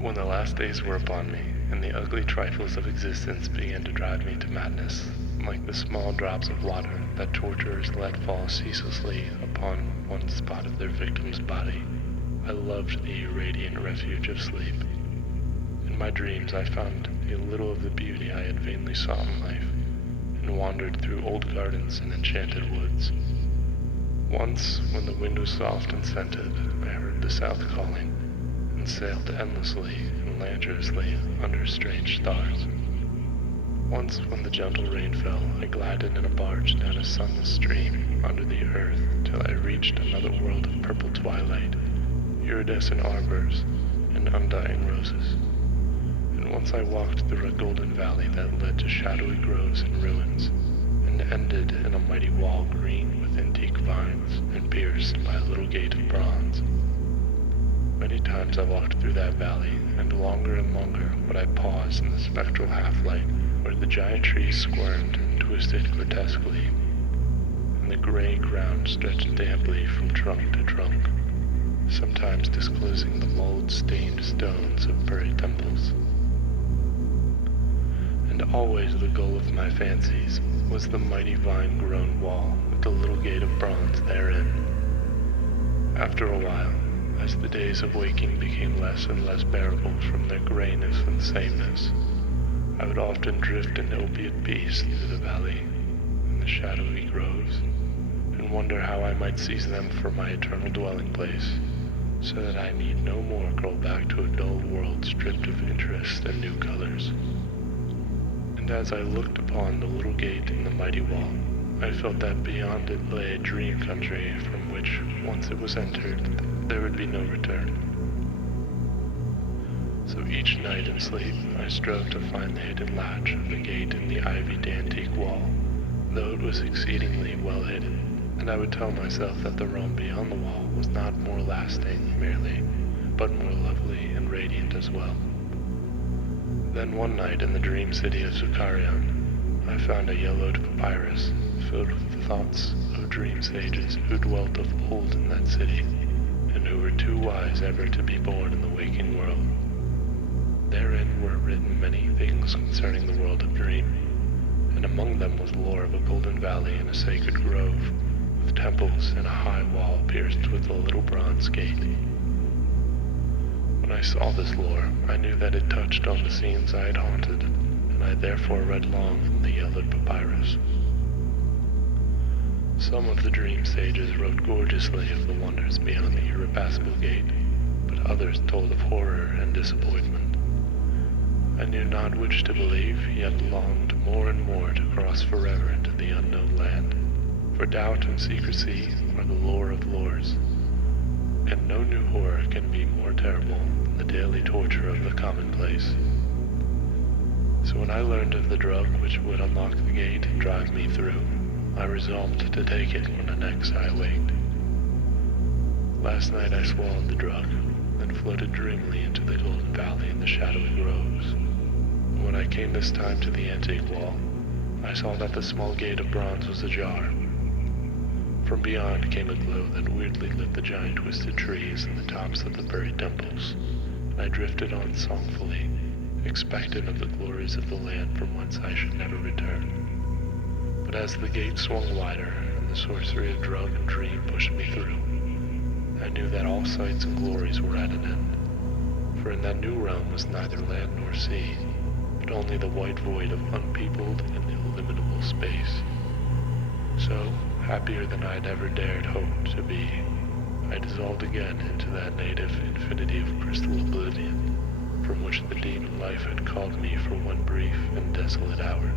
When the last days were upon me, and the ugly trifles of existence began to drive me to madness, like the small drops of water that torturers let fall ceaselessly upon one spot of their victim's body, I loved the irradiant refuge of sleep. In my dreams I found a little of the beauty I had vainly sought in life, and wandered through old gardens and enchanted woods. Once, when the wind was soft and scented, I heard the south calling, and sailed endlessly and languorously under strange stars. Once, when the gentle rain fell, I glided in a barge down a sunless stream under the earth till I reached another world of purple twilight, iridescent arbors, and undying roses. And once I walked through a golden valley that led to shadowy groves and ruins, and ended in a mighty wall green with antique vines and pierced by a little gate of bronze. Many times I walked through that valley, and longer would I pause in the spectral half-light where the giant trees squirmed and twisted grotesquely, and the gray ground stretched damply from trunk to trunk, sometimes disclosing the mold-stained stones of buried temples. And always the goal of my fancies was the mighty vine-grown wall with the little gate of bronze therein. After a while, as the days of waking became less and less bearable from their grayness and sameness, I would often drift in opiate peace through the valley and the shadowy groves, and wonder how I might seize them for my eternal dwelling place, so that I need no more crawl back to a dull world stripped of interest and new colors. And as I looked upon the little gate in the mighty wall, I felt that beyond it lay a dream country from which, once it was entered, there would be no return. So each night in sleep, I strove to find the hidden latch of the gate in the ivied antique wall, though it was exceedingly well hidden, and I would tell myself that the realm beyond the wall was not more lasting merely, but more lovely and radiant as well. Then one night in the dream city of Zukarion, I found a yellowed papyrus filled with the thoughts of dream sages who dwelt of old in that city, and who were too wise ever to be born in the waking world. Therein were written many things concerning the world of dream, and among them was lore of a golden valley and a sacred grove, with temples and a high wall pierced with a little bronze gate. When I saw this lore, I knew that it touched on the scenes I had haunted, and I therefore read long from the yellowed papyrus. Some of the dream sages wrote gorgeously of the wonders beyond the irrepassable gate, but others told of horror and disappointment. I knew not which to believe, yet longed more and more to cross forever into the unknown land, for doubt and secrecy are the lore of lores, and no new horror can be more terrible than the daily torture of the commonplace. So when I learned of the drug which would unlock the gate and drive me through, I resolved to take it when next I awaked. Last night I swallowed the drug, then floated dreamily into the golden valley and the shadowy groves. And when I came this time to the antique wall, I saw that the small gate of bronze was ajar. From beyond came a glow that weirdly lit the giant twisted trees and the tops of the buried temples, and I drifted on songfully, expectant of the glories of the land from whence I should never return. But as the gate swung wider and the sorcery of drug and dream pushed me through, I knew that all sights and glories were at an end, for in that new realm was neither land nor sea, but only the white void of unpeopled and illimitable space. So, happier than I had ever dared hope to be, I dissolved again into that native infinity of crystal oblivion, from which the demon life had called me for one brief and desolate hour.